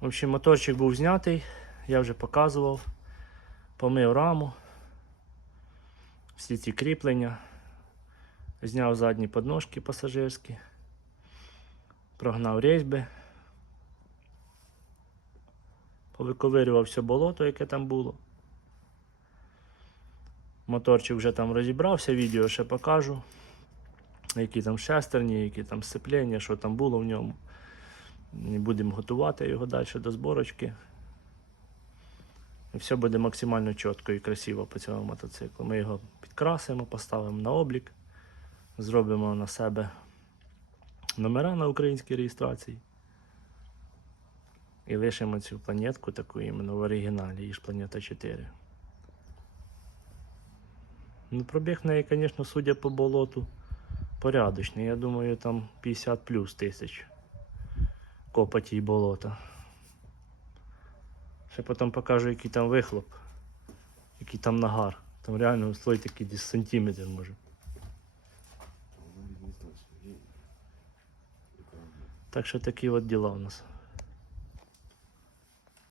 В общем, моторчик був знятий, я вже показував. Помив раму, всі ці кріплення, зняв задні подножки пасажирські, прогнав різьби, повиковирював все болото, яке там було. Моторчик вже там розібрався, відео ще покажу. Які там шестерні, які там сцеплення, що там було в ньому. Будемо готувати його далі до зборочки. І все буде максимально чітко і красиво по цьому мотоциклу. Ми його підкрасимо, поставимо на облік, зробимо на себе номера на українській реєстрації. І лишимо цю планетку таку іменно в оригіналі, її ж планета 4. Ну, пробіг в неї, звісно, судя по болоту, порядочний. Я думаю, там 50 плюс тисяч копоті і болота. Ще потім покажу, який там вихлоп, який там нагар. Там реально слой такий десь сантиметр може. Так що такі от діла у нас.